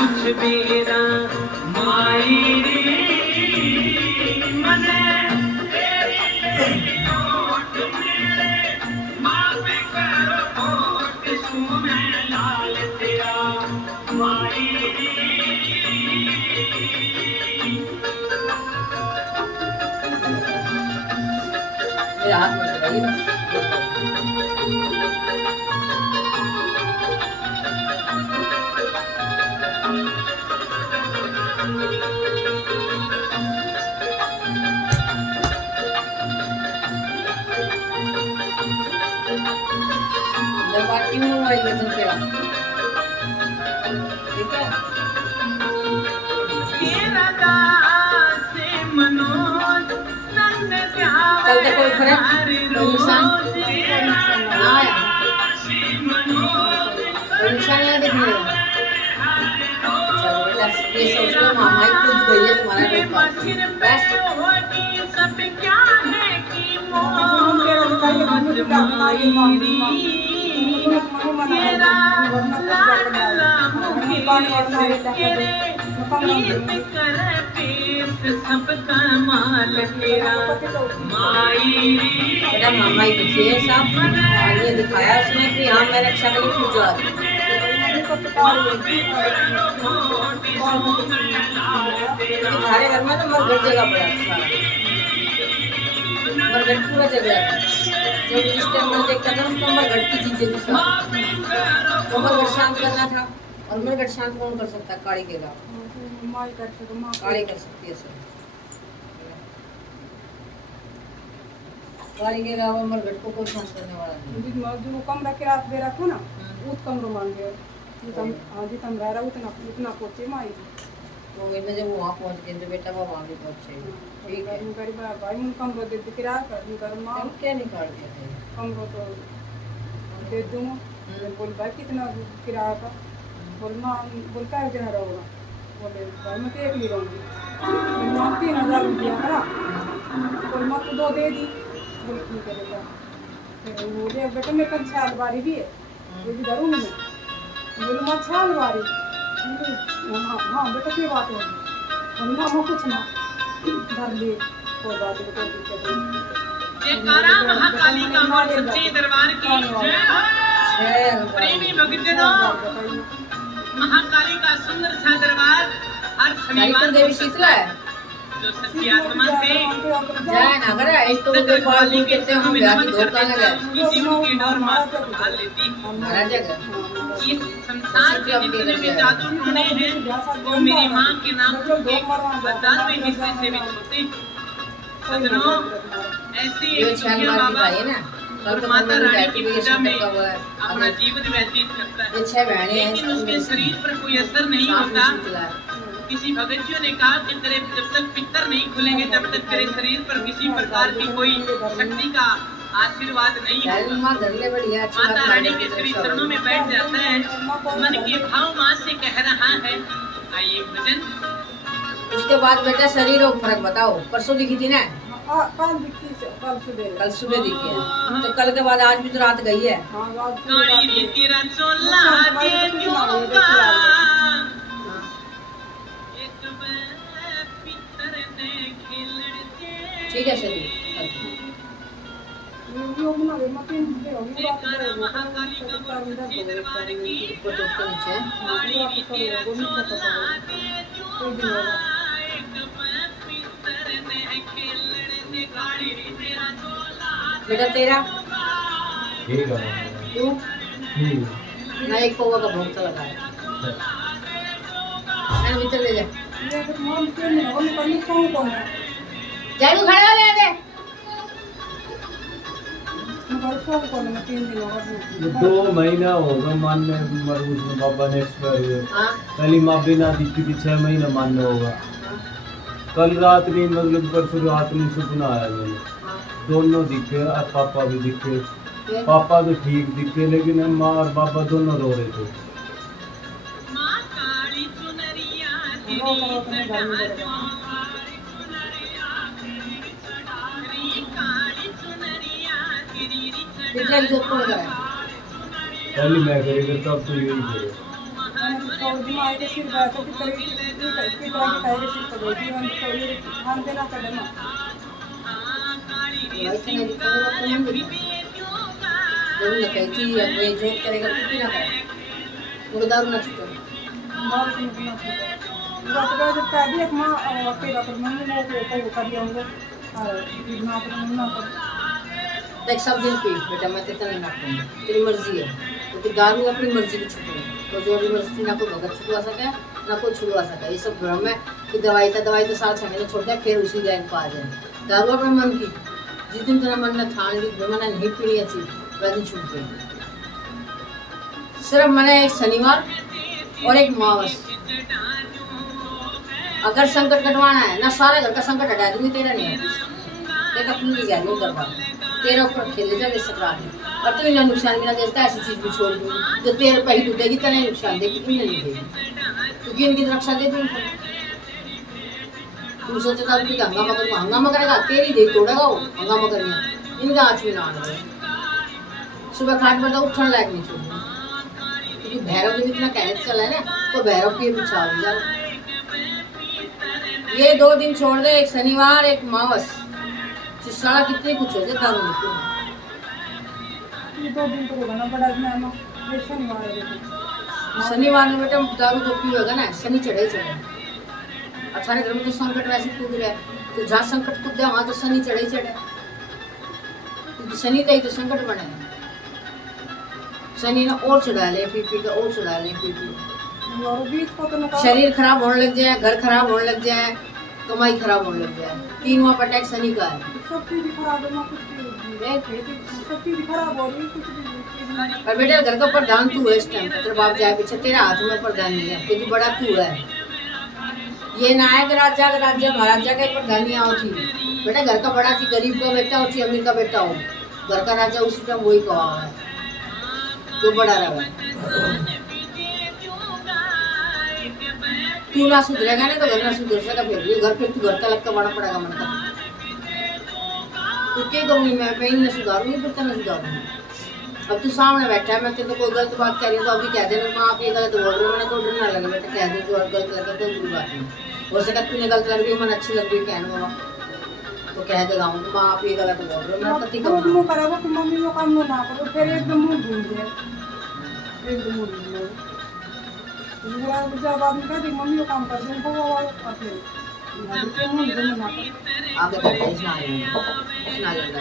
कुछ बेरा माई रे मने तेरी ओट मेरे माँ पे करो ओट सुने लाल तेरा माई रे। मेरा हाथ में लगाइए बस। दरबार क्यों मोबाइल में सुन तेरा ठीक है। कल तक कोई फर्क कोई निशान ना आया, कोई निशान नहीं दिखने लगा। चलो बेटा ये सोच लो मामा ही खुद गई है तुम्हारा रोका बस। बेटा मामा ही दिखी है साहब, ये दिखाया उसने कि हाँ मैं रक्षा के लिए खुद जा रही हूँ। हमारे घर में तो मरघट जगह पड़ा था, मरघट पूरा जगह था। जब रिश्ते में देखता था उसको मरघट की चीजें थी सारी। तो मरघट शांत करना था, और मरघट शांत कौन कर सकता है? काड़ी के अलावा काड़ी कर सकती है सर। काड़ी के अलावा मरघट को कोई शांत करने वाला नहीं। जो कमरा किराया दे रहा था ना उस कमरों मांगे जितना रह रहा उतना पहुंचे माई। तो इनमें जब वहाँ पहुँच गए तो बेटा वो वहाँ भी पहुँचे। ठीक है भाई मुझे कमरों दे दे किराया कर माँ क्या निकाल दिया थे कमरों तो दे दूँगा। बोल भाई कितना किराया का? बोल माँ बोल क्या जहाँ रहोगा? बोले भाई मैं तो एक नहीं रहूँगी। माँ 3000 रुपया करा। बोल माँ तो 2 दे दी। बोल ठीक है बेटा। फिर वो बोले बेटा मेरे पास 6 अलमारी भी है, वो भी धरूँगी मैं। बोले माँ 6 अलमारी? हाँ हाँ बेटा क्या बात है? बोले माँ कुछ ना धर लिए कोई बात नहीं, कोई दिक्कत नहीं। जयकारा महाकाली का मोर सच्चे दरबार की जय हो। प्रेमी भक्तजनों, महाकाली का सुंदर सा दरबार हर शनिवार देवी शीतला है जो सच्ची आत्मा से जय ना करे। एक तो मुझे बाल भी कहते हैं हम ब्याह की धोखा लगा उसकी जीवन की डोर मार ढाल लेती है। हमारा जगह इस संसार के जितने भी जादू टोने हैं वो मेरी माँ के नाम के 92 हिस्से से भी छोटे। सजनों ऐसी ये एक छह दुनिया अलमारी बाबा भाई है ना, कल तो माता तुमने रानी बैठ की के पूजा में का हुआ है। अपना जीवन व्यतीत करता है, ये 6 बहनें हैं, लेकिन उसके शरीर पर कोई असर नहीं होता। किसी भगत जी ने कहा कि तेरे जब तक पितर नहीं खुलेंगे तब तक तेरे शरीर पर किसी प्रकार की कोई शक्ति का आशीर्वाद नहीं होगा। माता रानी के श्री चरणों में बैठ जाता है, मन के भाव माँ से कह रहा है। आइए भजन। उसके बाद बेटा शरीर और फर्क बताओ। परसों दिखी थी ना? कल सुबह दिखी है, तो कल के बाद आज भी तो रात गई है। काली री तेरा चोला दे दूंगा, एक पितर ने खिलड़ दे। ठीक है शरीर जयकारा महाकाली का मोर सच्चे दरबार की ऊपर तो उसके नीचे है। काली री तेरा चोला दे दूंगा, एक पितर ने खिलड़ दे। काली री तेरा चोला बेटा तेरा ठीक है तू मैं एक पौवा का भोग तो लगाया मैं भीतर ले जा झाड़ू खड़ा ले दे। 2 महीना होगा मानने मरबूज में बाबा ने एक्सपायर हुए। हाँ पहली माँ बिना दिखी थी 6 महीना मानने होगा। कल रात नहीं मतलब परसों रात नहीं सपना आया मैंने, दोनों दिखे और पापा भी दिखे। पापा तो ठीक दिखे लेकिन माँ और पापा दोनों रो रहे थे। माँ काली चुनरिया तेरी चढ़ा जो, काली चुनरिया तेरी पिछले जोधपुर का है। पहले मैं करेगा तब तो यही करे। और दिमाग के सिर बात है कि तरह की तरह के सिर पर होती है तो ये ध्यान देना पड़ेगा वैसे नहीं दिखाने का नहीं दिखा जरूर न कही थी अब ये जोत करेगा कुछ भी ना करे वो दारू ना छूटे मार के निकलना चाहिए बात का जब शादी एक माँ तेरा पर मम्मी ने वो कर दिया होंगे और ना पर ना कर देख सब दिन पी बेटा मैं तेरे नहीं नापूंगी तेरी मर्जी है क्योंकि दारू अपनी मर्जी की छुटनी तो जो जबरदस्ती ना कोई भगत छुटवा सके ना कोई छुड़वा सके ये सब भ्रम है कि दवाई तो साल 6 महीने छोड़ दे फिर उसी लाइन पर आ जाए दारू अपने मन की जिस दिन तेरा मन में ठान ली मैंने नहीं पीनी अच्छी वह दिन छूट जाएगी सिर्फ मैंने एक शनिवार और एक अमावस अगर संकट कटवाना है ना सारे घर का संकट हटा दूंगी तेरा नहीं तेरा अपनी की गया दरबार तेरे ऊपर खेले जा सकरात में और तू इन्हें नुकसान भी ना देता ऐसी चीज भी छोड़ दूंगी जो तेरे पे ही टूटेगी तेरा नुकसान देगी इन्हें नहीं देगी क्योंकि इनकी रक्षा दे दूंगी तू सोचता कि हंगामा करूँगा हंगामा करेगा तेरी दे तोड़ेगा वो हंगामा करेगा इनका आँच भी ना आने सुबह खाट पर तो उठने लायक नहीं छोड़ क्योंकि भैरव जब इतना कहने चला है ना तो भैरव की पीछा हो जाओ ये 2 दिन छोड़ दे एक शनिवार एक अमावस सारा कितने कुछ हो जाए दारू ये 2 दिन तो होगा बड़ा दिन ये शनिवार में बेटा दारू जो पिएगा ना शनि चढ़े चढ़े अचानक घर में तो संकट वैसे कूद रहा है तो जहाँ संकट कूद गया वहाँ तो शनि चढ़े चढ़े क्योंकि शनि का ही तो संकट बने शनि ने और चढ़ा ले पी का और चढ़ा ले पी और बीच को तो शरीर खराब होने लग जाए घर खराब होने लग जाए कमाई खराब होने लग जाए 3 वहाँ पर टैक्स शनि का है सब चीज खराब है ना कुछ सब चीज खराब हो रही कुछ भी और बेटा घर का प्रधान तू है इस टाइम तेरे बाप जाए पीछे तेरा हाथ में प्रधान नहीं है क्योंकि बड़ा तू है ये नायक राजा का राज्य महाराजा का प्रधान नहीं आओ थी बेटा घर का बड़ा थी गरीब का बेटा हो थी अमीर का बेटा हो घर का राजा उसी टाइम वही कहा है जो बड़ा रहा तू ना सुधरेगा ना तो घर ना सुधर सका फिर तू घर का लगता बड़ा पड़ेगा मन का तो क्या करूँगी मैं इन्हें सुधारूंगी फिर तो मैं सुधारूंगी अब तू सामने बैठा है मैं तेरे को कोई गलत बात कह रही हूँ तो अभी कह देना माँ आप ये गलत बोल रहे हो मैंने कोई डर ना लगे बेटा कह दे जो गलत लगे तो कोई बात नहीं हो सका तूने गलत लग रही हो मैंने अच्छी लग रही है कहना बाबा तो कह देगा हूँ माँ आप ये गलत बोल रहे हो मैं पति का मुंह करा तो मम्मी को काम ना करो फिर एकदम मुंह भूल जाए एकदम मुंह भूल जाए जब आदमी कहती मम्मी को काम कर दूँ वो अपने आगे बैठे इतना लगता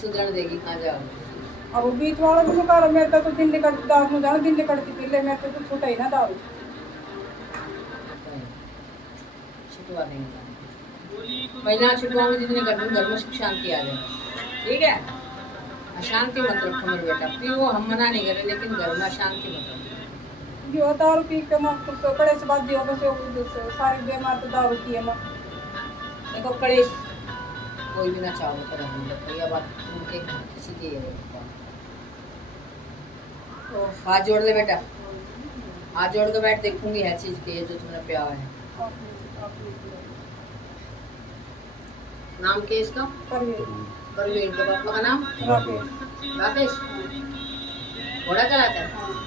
सुधर देगी कहाँ जाओ अब बीच वाला भी सुखा मेरे तो दिन निकल दारू जाना दिन निकलती पहले मेरे तो छूटा ही ना दारू छुटवा देंगे महीना छुटवाऊंगी जितने घर में सुख शांति आ जाए ठीक है अशांति मत रखो मेरे बेटा पियो हम मना नहीं करें लेकिन घर में अशांति मत रखो जो दारू पी के मत तो कड़े से बात दियो बस सारे बीमार तो दारू की है ना देखो कलेश कोई भी ना चाहो कर ये बात उनके किसी की है तो हाथ जोड़ ले बेटा हाथ जोड़ के बैठ देखूंगी है चीज की जो तुमने प्या है नाम क्या इसका परवीन का पापा का नाम राकेश घोड़ा चलाता है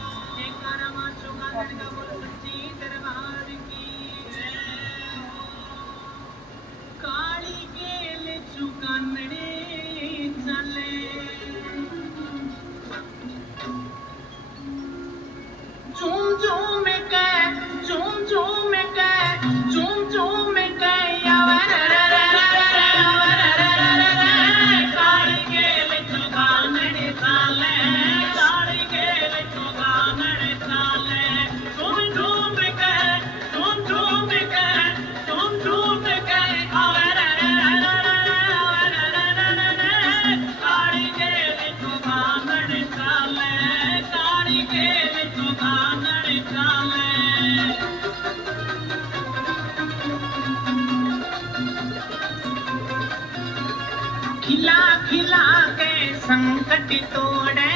खिला खिला के संकट तोड़े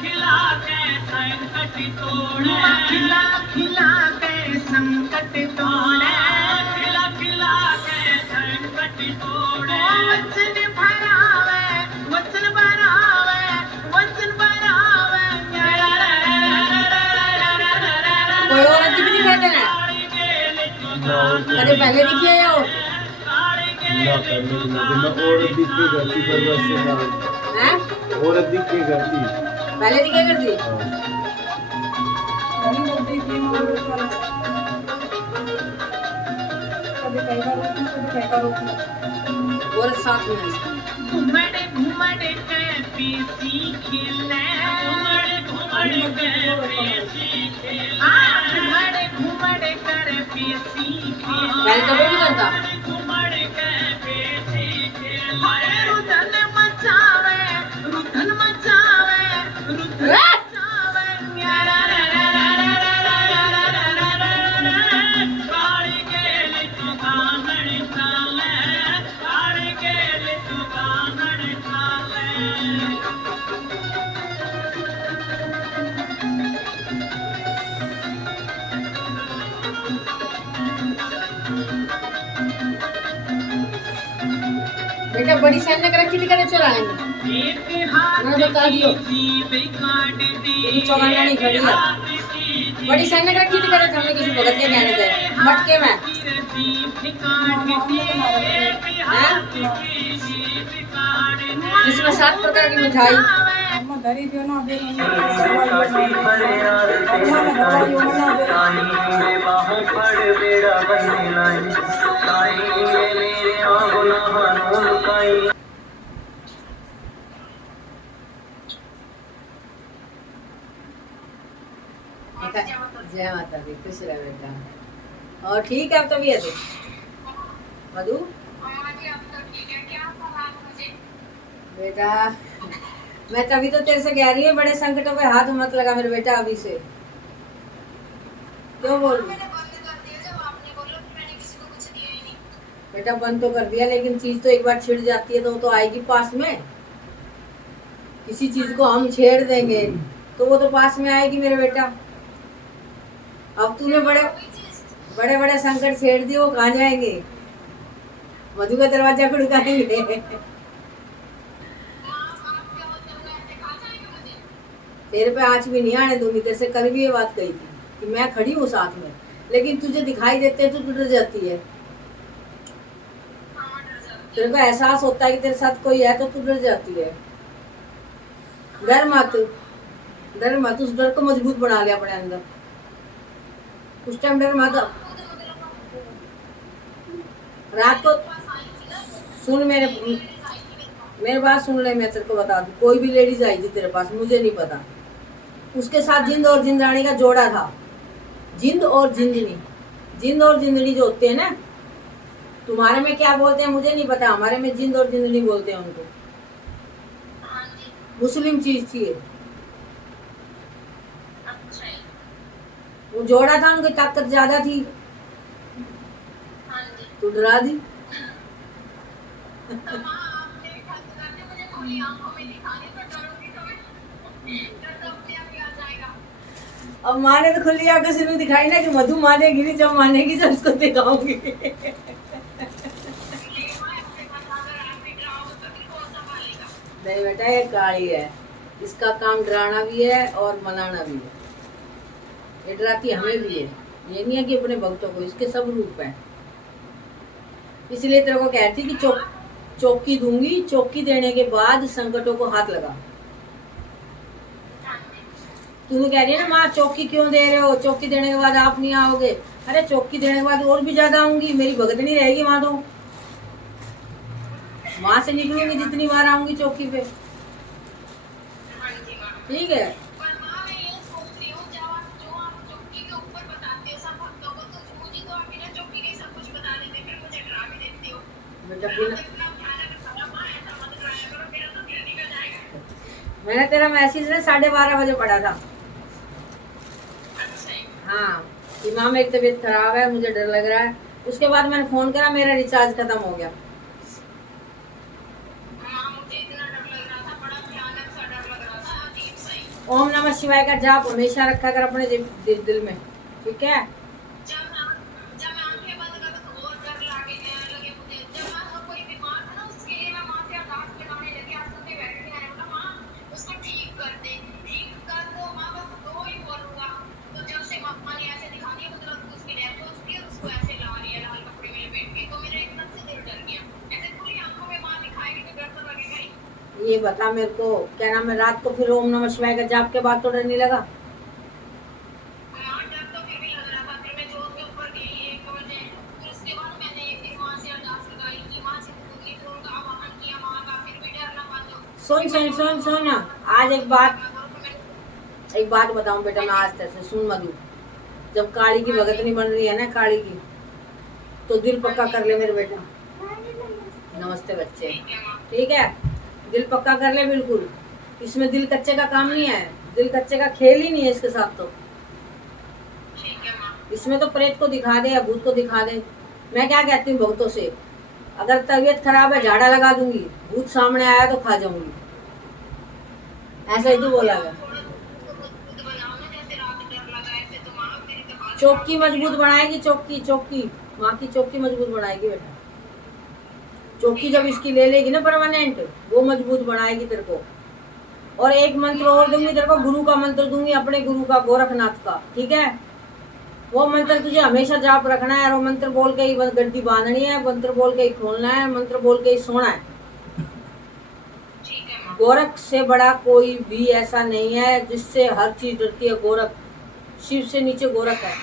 खिला के संकट तोड़े खिला खिला के संकट तोड़े खिला और कदे पहले दिखी है या और ना करने की ना मैं और दिख के करती पर बस से ना हैं और दिख के करती पहले दिखे करती नहीं बोलती कि माँ रोक वाला कभी कई बार रोकती कभी कई बार रोकती और साथ में घुमड़ घुमड़ के पीसी खिले घुमड़ घुमड़ के पीसी घुमड़ घुमड़ कर पीसी पहले तो वो भी करता घुमड़ के पीसी हाय रुदन मचावे रुदन मचावे रुदन मचावे रा रा रा रा रा रा रा काली गेली तू कामड़ चाले काली गेली तू कामड़ चाले बेटा बड़ी सैन ने रखी थी करे चुरा लेंगे एक हाथ मैंने बता दियो जीभ काट दी ये चौगाना नहीं खड़ी है बड़ी सैन ने रखी थी करे हमने किसी भगत के कहने दे मटके में जीभ काट दी जिसमें 7 प्रकार की मिठाई अम्मा धरी जो ना दे दवाई बाहों पर बेड़ा बंधे लाई साई मेरे गुनाहों लुकाई जय माता दी खुश रह बेटा और ठीक है अब तबीयत मधु बेटा मैं तभी तो तेरे से कह रही हूँ बड़े संकटों पे हाथ मत लगा मेरे बेटा अभी से क्यों बोल रही बेटा बंद तो कर दिया लेकिन चीज तो एक बार छिड़ जाती है तो आएगी पास में किसी चीज को हम छेड़ देंगे तो वो तो पास में आएगी मेरे बेटा अब तूने बड़े बड़े बड़े संकट छेड़ दिए वो कहाँ जाएंगे मधु का दरवाजा खड़काएंगे तेरे पे आज भी नहीं आने दूंगी तेरे से कल भी ये बात कही थी कि मैं खड़ी हूँ साथ में लेकिन तुझे दिखाई देते हैं तो तू डर जाती है तेरे को एहसास होता है कि तेरे साथ कोई है तो तू डर जाती है डर मत उस डर को मजबूत बना लिया अपने अंदर उस टाइम डर मत रात को सुन मेरे बात सुन ले मैं तेरे को बता दूं कोई भी लेडीज आई थी तेरे पास मुझे नहीं पता उसके साथ जिंद और जिंदरानी का जोड़ा था जिंद और जिंदनी जो होते हैं ना तुम्हारे में क्या बोलते हैं मुझे नहीं पता हमारे में जिंद और जिंदनी बोलते हैं उनको मुस्लिम चीज थी ये वो जोड़ा था उनकी ताकत ज्यादा थी तू डरा दी अब माँ ने तो खुली आंखों से नहीं दिखाई ना कि मधु मानेगी नहीं जब मानेगी जब उसको दिखाऊंगी नहीं बेटा ये काली है इसका काम डराना भी है और मनाना भी है ये डराती हमें भी है ये नहीं है कि अपने भक्तों को इसके सब रूप है इसलिए तेरे को कहती कि चौकी दूंगी चौकी देने के बाद संकटों को हाथ लगा तू कह रही है ना माँ चौकी क्यों दे रहे हो चौकी देने के बाद आप नहीं आओगे अरे चौकी देने के बाद और भी ज्यादा आऊंगी मेरी भगत नहीं रहेगी वहां तो वहां से निकलूंगी जितनी बार आऊंगी चौकी पे ठीक है मैंने तेरा मैसेज ना 12:30 बजे पढ़ा था हाँ कि माँ मेरी तबीयत खराब है मुझे डर लग रहा है उसके बाद मैंने फोन करा मेरा रिचार्ज खत्म हो गया ओम नमः शिवाय का जाप हमेशा रखा कर अपने दिल में ठीक है ये बता मेरे को, क्या नाम है, रात को फिर ओम नमः शिवाय का जाप के बाद तो डर नहीं लगा? हाँ, डर तो फिर भी लग रहा था। फिर मैं जोत के ऊपर गई 1 बजे। फिर उसके बाद मैंने फिर वहाँ से अरदास लगाई कि माँ से पूरी तो उनका आवाहन किया माँ का, फिर भी डर ना मान लो। सुन सुन सुन सुन, आज एक बात बताऊं बेटा, मैं आज तेरे से सुन मधु, जब काली की भगत नहीं बन रही है ना, काली की, तो दिल पक्का कर ले मेरे बेटा। नमस्ते बच्चे, ठीक है, दिल पक्का कर ले बिल्कुल। इसमें दिल कच्चे का काम नहीं है, दिल कच्चे का खेल ही नहीं है इसके साथ। तो ठीक है माँ। इसमें तो प्रेत को दिखा दे या भूत को दिखा दे। मैं क्या कहती हूँ भक्तों से, अगर तबीयत खराब है झाड़ा लगा दूंगी, भूत सामने आया तो खा जाऊंगी, ऐसा ही तो बोला गया। थोड़ा मजबूत बनाओ ना, जैसे रात डर लगा ऐसे तो माँ मेरी तो बात चौकी मजबूत बनाएगी, चौकी माँ की चौकी मजबूत बनाएगी बेटा। चौकी जब इसकी ले लेगी ना परमानेंट, वो मजबूत बनाएगी तेरे को। और एक मंत्र और दूंगी तेरे को, गुरु का मंत्र दूंगी, अपने गुरु का, गोरखनाथ का, ठीक है। वो मंत्र तुझे हमेशा जाप रखना है, और वो मंत्र बोल के ही गड्डी बांधनी है, मंत्र बोल के ही खोलना है, मंत्र बोल के ही सोना है। ठीक है माँ। गोरख से बड़ा कोई भी ऐसा नहीं है, जिससे हर चीज डरती है। गोरख, शिव से नीचे गोरख है।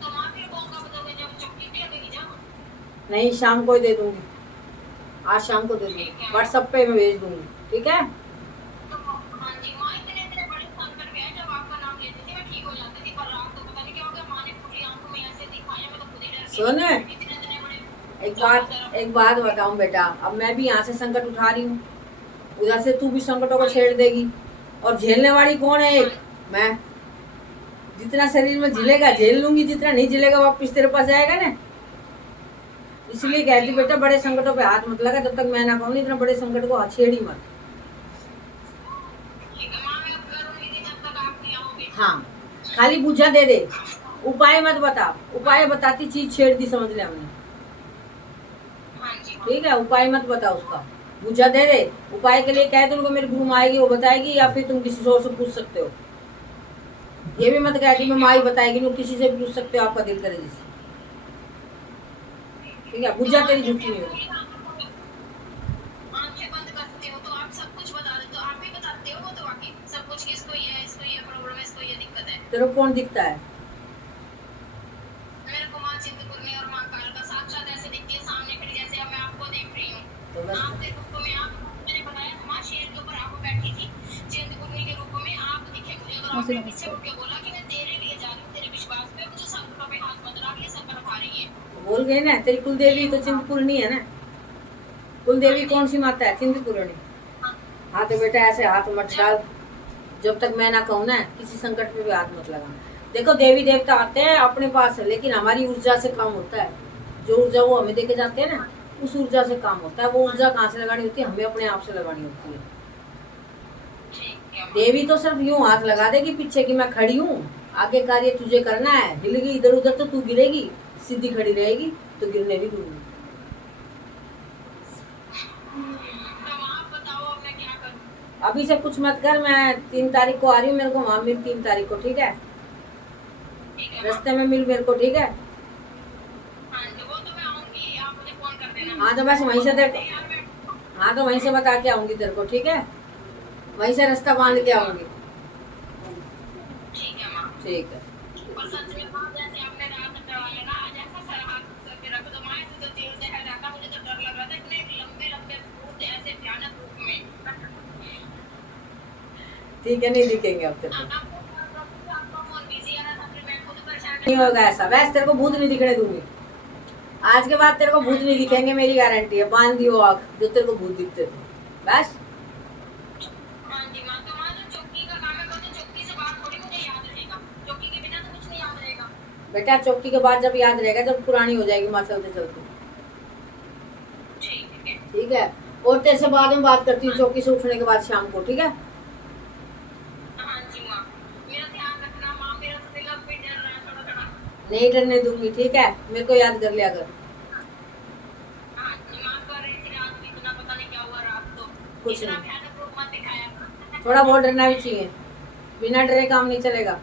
तो माँ फिर कौन कब दोगे जब चौकी पे लगेगी जब? नहीं, शाम को ही दे दूंगी, आज शाम को दे दूंगी, व्हाट्सएप पे मैं भेज दूंगी, ठीक है। तो हाँ जी माँ, इतने इतने बड़े संकट गए जब आपका नाम लेती थी मैं ठीक हो जाती थी, पर रात को पता नहीं क्या हो गया, माँ ने फूटी आंखों में ऐसे दिखाया, मैं तो खुद ही डर गई। सुन, इतने इतने बड़े एक बात बताऊं बेटा, अब मैं भी यहाँ से संकट उठा रही हूँ, उधर से तू भी संकटों को छेड़ देगी, और झेलने वाली कौन है? एक मैं। जितना शरीर में झेलेगा झेल लूंगी, जितना नहीं झेलेगा वापिस तेरे पास जाएगा ना। इसलिए कहती बेटा, बड़े संकटों पे हाथ मत लगा, जब तक मैं ना कहूँ इतना बड़े संकट को छेड़ी मत। ठीक है माँ, मैं अब करूँगी जब तक आप नहीं आओगे। हाँ, खाली बुझा दे दे, उपाय मत बता। उपाय बताती चीज छेड़ दी, समझ ले हमने, हाँ जी माँ। ठीक है। उपाय मत बता, उसका बुझा दे दे। उपाय के लिए कहे तो उनको मेरी गुरु माँ आएगी, वो बताएगी, या फिर तुम किसी और से पूछ सकते हो। ये भी मत कहती मैं माँ ही बताएगी, तुम किसी से भी पूछ सकते हो, आपका दिल करे जिससे, ठीक है। बुझा तेरी झूठी नहीं होगी। आंखें बंद करते हो तो आप सब कुछ बता देते हो, आप ही बताते हो वो तो बाकी सब कुछ, इसको ये है, इसको ये प्रॉब्लम है, इसको ये दिक्कत है। तेरे को कौन दिखता है? मेरे को माँ चिंतपूर्णी और माँ कालका साक्षात ऐसे दिखती है सामने खड़ी, जैसे अब मैं आपको देख रही हूँ। तो बस आपके रूप में आप, मैंने बताया था माँ, शेर के ऊपर आप बैठी थी, चिंतपूर्णी के रूप में आप दिखे मुझे। और आपने पीछे उठ के बोला कि मैं तेरे लिए जा रही हूँ, तेरे विश्वास पे, मुझे संकटों पे हाथ मत रख, ये संकट उठा रही है। बोल गए ना, तेरी कुलदेवी तो चिंतपूर्णी है ना। कुलदेवी कौन सी माता है? चिंतपूर्णी। हाँ तो बेटा ऐसे हाथ मत डाल, जब तक मैं ना कहूँ ना, किसी संकट पे भी हाथ मत लगा। देखो, देवी देवता आते हैं अपने पास है, लेकिन हमारी ऊर्जा से काम होता है। जो ऊर्जा वो हमें देके जाते हैं ना, उस ऊर्जा से काम होता है। वो ऊर्जा कहाँ से लगानी होती है? हमें अपने आप से लगानी होती है। ठीक है माँ। देवी तो सिर्फ यूं हाथ लगा देगी पीछे कि मैं खड़ी हूँ, आगे कार्य तुझे करना है, हिल गई इधर उधर तो तू गिरेगी, सीधी खड़ी रहेगी तो गिरने भी दूंगी। तो माँ आप बताओ अब मैं क्या करूँ? अभी से कुछ मत कर, मैं 3 तारीख को आ रही हूँ, मेरे को वहाँ मिल 3 तारीख को, ठीक है। ठीक है माँ। रास्ते में मिल मेरे को, ठीक है। हाँ तो वो तो मैं आऊंगी, आप मुझे फोन कर देना। हाँ तो बस वहीं से तेरे यार मैं, को, हाँ तो वहीं से बता के आऊंगी तेरे को, ठीक है। वहीं से रास्ता बांध के आऊंगी, ठीक है माँ। ठीक है। और सच में माँ, जैसे आपने रात डराया ना, आज ऐसा सर हाथ करके रख दो माँ, ऐसे तो दिल दहल जाता, मुझे तो डर लग रहा था, इतने लंबे लंबे भूत ऐसे भयानक रूप में। ठीक है, नहीं दिखेंगे अब तेरे को, आपका फोन बिजी आ रहा था, फिर मैं खुद परेशान नहीं होगा ऐसा। वैसे तेरे को भूत नहीं दिखने दूंगी, आज के बाद तेरे को भूत नहीं दिखेंगे, मेरी गारंटी है। बांध दियो आँख, जो तेरे को भूत दिखते थे, बस। हाँ जी माँ। तो माँ जो चौकी का काम है, वो तो चौकी से बात थोड़ी मुझे याद रहेगा, चौकी के बिना तो कुछ नहीं याद रहेगा। बेटा चौकी के बाद जब याद रहेगा, जब पुरानी हो जाएगी माँ चलते चलते, ठीक है। ठीक है। और तेरे से बाद में बात करती हूँ चौकी से उठने के बाद शाम को, ठीक है। हाँ जी माँ, मेरा ध्यान रखना माँ, मेरा तो दिल अब भी डर रहा है थोड़ा थोड़ा। नहीं डरने दूंगी, ठीक है। मेरे को याद कर लिया कर। हाँ जी माँ, कर रही थी रात में, इतना पता नहीं क्या हुआ रात को, कुछ इतना नहीं, भयानक रूप मत दिखाया। थोड़ा बहुत डरना भी चाहिए, बिना डरे काम नहीं चलेगा,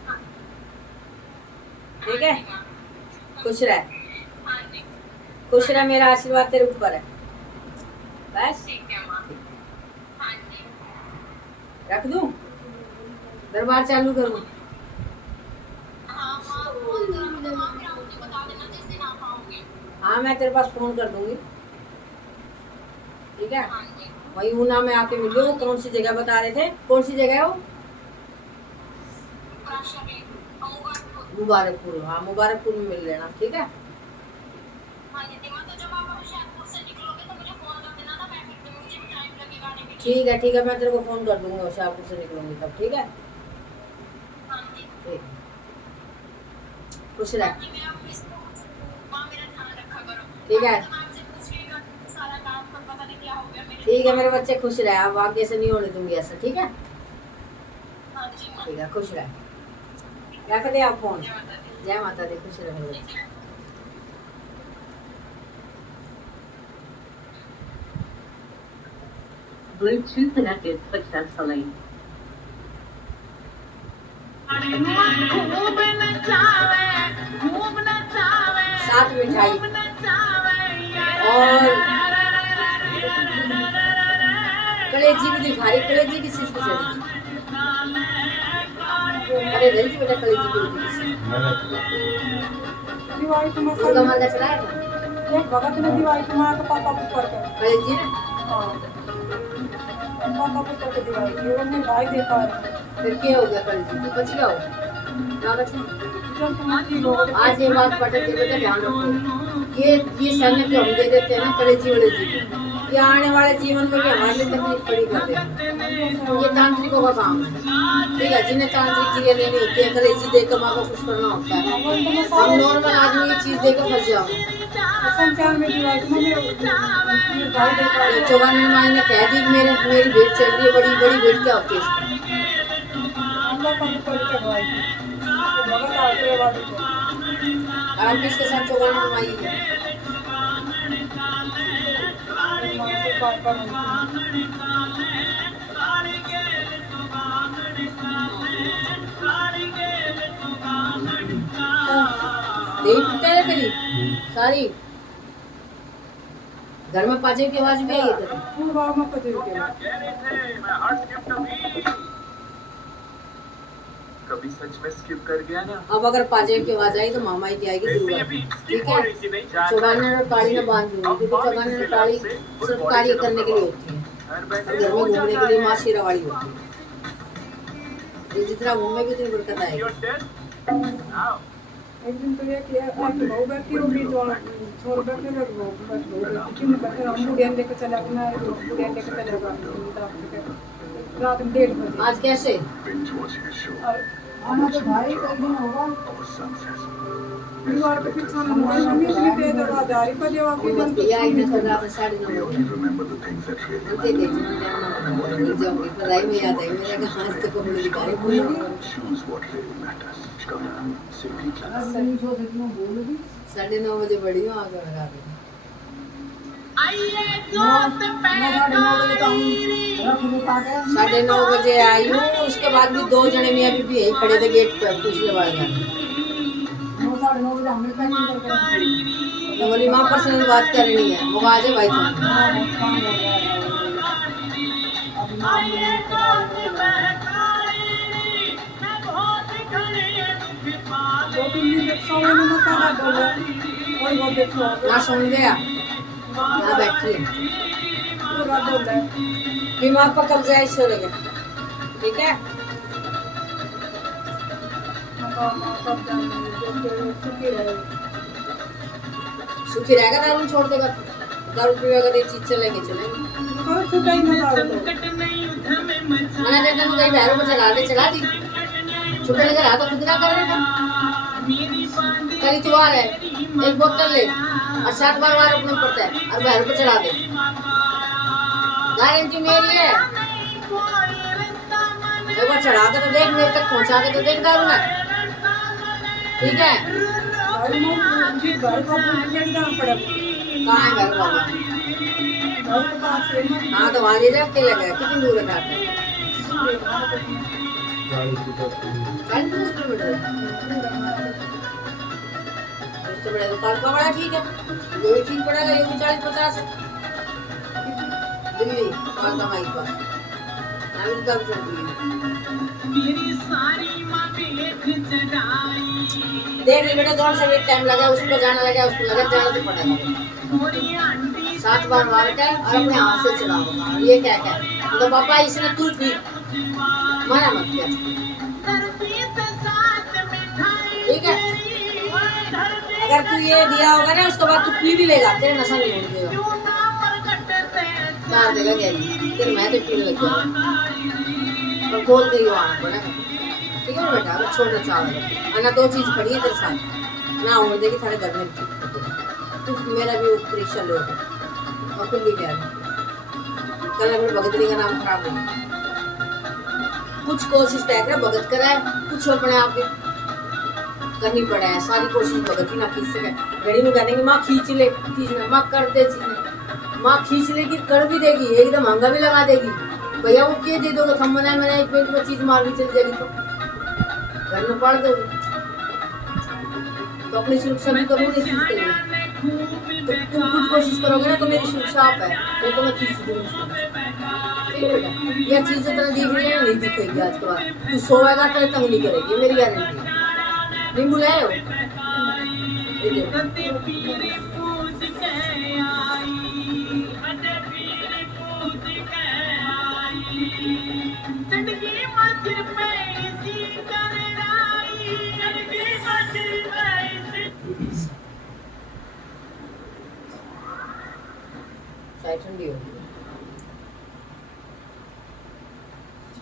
ठीक है। हाँ जी माँ। खुश रह, हाँ जी। खुश रह, मेरा आशीर्वाद तेरे ऊपर है, बस ठीक है माँ। हाँ जी। रख दूं, दरबार चालू करूं? हाँ माँ, फोन करो मुझे माँ, फिर आप मुझे बता देना जिस दिन आप आओगे। हाँ मैं तेरे पास फोन कर दूंगी, ठीक है? हाँ जी। वही ऊना में आके मिलो। कौन सी जगह बता रहे थे, कौन सी जगह है वो? प्राशरी, मुबारकपुर। मुबारकपुर। हाँ मुबारकपुर में मिल लेना, ठीक है? हाँ जी दीमा, तो जब आप होशियारपुर से निकलोगे तो मुझे फोन कर देना ना, मैं फिर तो मुझे भी टाइम लगेगा आने के लिए। ठीक है ठीक है, मैं तेरे को फोन कर दूंगा होशियारपुर से निकलूंगी तब, ठीक है? हाँ जी। ठीक, खुश हाँ रह। जी, मैं अब इसको माँ मेरा ध्यान रखा करो। ठीक है। तो मैं आपसे पूछ रही हूँ, सारा काम पर पता नहीं क्या हो गया मेरे। ठीक है मेरे बच्चे, खुश रहे। अब आगे से नहीं होने दूंगी ऐसा, ठीक है? हाँ जी माँ। ठीक है, खुश रहे। रख दे आप फोन। जय माता दी। जय माता दी, खुश रहे मेरे बच्चे। Bluetooth connected successfully. साथ मिठाई और कलेजी भी दिखा रही। कलेजी किस चीज की चली? अरे गई थी बेटा, कलेजी की होती किसी दिवाली तो मैं दुर्गा माँ का चलाया था एक भगत ने दिवाली तो माँ का पापा को करके। कलेजी ना। हाँ पापा को करके दिवाली की, और मैं भाई देखा फिर क्या हो गया? कलेजी तो बच गया हो ना बचे? जब तुम ठीक हो आज ये बात पटक के बेटा ध्यान रखो। ये समय जो हम दे देते हैं ना कलेजी वाले जी, ये आने वाले जीवन में भी हमारे लिए तकलीफ खड़ी कर देते। ये तांत्रिकों का काम है, ठीक है? जिन्हें तांत्रिक क्रिया लेनी होती है, कलेजी देकर माँ को खुश करना होता है। हम नॉर्मल आदमी ये चीज देकर फंस जाओ। संचार में दिवाली तो मेरे भाई देखा। चौगानन माई ने कह दी मेरी भेंट चल रही है, बड़ी बड़ी भेंट क्या होती है इसकी? अल्लाह का करके भाई भगत आते वाली को आज भी इसके साथ चौगानन माई है। माँ से बात करनी। देवी पिटा है तेरी सारी। घर में पाजे की आवाज भी आई है तेरी। तू बाबा मत कर के कभी सच में स्किप कर गया ना। अब अगर पाजे की आवाज आई तो मामा ही की आएगी दुर्गा, ठीक है? चौगानन और काली में बांध दूंगी, क्योंकि चौगानन और काली सिर्फ कार्य करने के लिए होती है, और घर में घूमने के लिए माँ शेरा वाली होती है। ये जितना घूमेगी उतनी बरकत आएगी। एक दिन तो ये किया एक बहु बैठी होगी तो छोड़ बैठे रख वो बस बहु किन बैठे हम बुढ़िया लेके चला अपना बुढ़िया लेके चलेगा रात में 1:30 बजे। आज कैसे? और आना तो भाई कई दिन होगा। दीवार के पीछे ना मोबाइल मम्मी इतनी तेज आवाज आ रही पर जो आपकी मत जनता भैया इन्हें कर रहा था 9:30 उनके देख नहीं जाऊंगी। पढ़ाई में याद आई मैंने कहा आज तो कपड़े दिखा रही बोलूंगी 9:30 बजे बड़ी हूँ आगे लगा दे। 9:30 बजे आई हूँ। उसके बाद भी 2 जने में अभी भी यही खड़े थे गेट पे पूछने वाले। 9:30 बजे हमने पैकिंग करके तो बोली माँ पर्सनल बात करनी है, वो आ जाए भाई तुम। मसाला डालो और वो देखो ना सुन गया ना बैठी है पूरा डालो दिमाग पर कब्जा है छोड़े गया, ठीक है? सुखी रहेगा, दारू छोड़ देगा। दारू पीएगा तो ये चीज चलेगी चलेगी। मैंने देखा तो कहीं पैरों पर चला दी छुट्टे लेकर रहा तो खुद ना कर रहा था। कल इतवार है, एक बोतल ले और 7 बार अपने पड़ता है और पैरों पर चढ़ा दे। गारंटी मेरी है। एक बार चढ़ा के तो देख, मेरे तक पहुंचा के तो देख दारू में, ठीक है? कहाँ है घर वाला? हाँ तो वहाँ ले जा के लगा कितनी दूर है? 40 किलोमीटर है। इससे बड़ा दुकान का बड़ा ठीक है, जो भी ठीक पड़ेगा ये भी 40-50 है। दिल्ली और दवाई पर अभी तक चल रही है। मेरी सारी माँ पेट चढ़ाई देख ली बेटा कौन सा भी टाइम लगा उस पर जाना लगा, उस पर लगा जाना तो पड़ेगा। मोरी आंटी 7 बार मार कर और अपने हाथ से चलाओ। ये क्या क्या तो पापा इसने तू थी माना मत किया, ठीक है। अगर तू ये दिया होगा ना उसके बाद तू पी भी लेगा, तेरे नशा नहीं होने देगा, मार देगा गैली, फिर मैं तो पीने लग जाऊंगा और बोल के ही आना पड़ेगा, ठीक है ना बेटा। अगर छोड़ना चाहोगे ना 2 चीज खड़ी है तेरे साथ ना होने देगी थारे घर में, तू मेरा भी परीक्षा लो और खुद भी कह रही कल अपने भगतरी का नाम खराब हो, कुछ कोशिश तय कर भगत करा है, कुछ अपने आप की करनी पड़ा है, सारी कोशिश भगत ही ना खींच सके। घड़ी में कहने की माँ खींच ले, खींचना माँ कर दे, माँ खींच लेगी कर भी देगी, एकदम हंगा भी लगा देगी, भैया वो क्या दे दोगे थम बनाए मैंने 1 मिनट में चीज मार भी चली जाएगी तो घर में पड़ दोगे, तो अपनी सुरक्षा भी करूंगी इस चीज के लिए। तो तुम खुद कोशिश करोगे ना तो मेरी सुरक्षा आप है, नहीं तो मैं खींच दूंगी। यह चीजें तेरे दिख रही है नहीं दिखेगी आज के बाद, तू सोएगा तेरे तंग नहीं करेगी, ये मेरी गारंटी है। नींबू लाए हो चाय ठंडी होगी।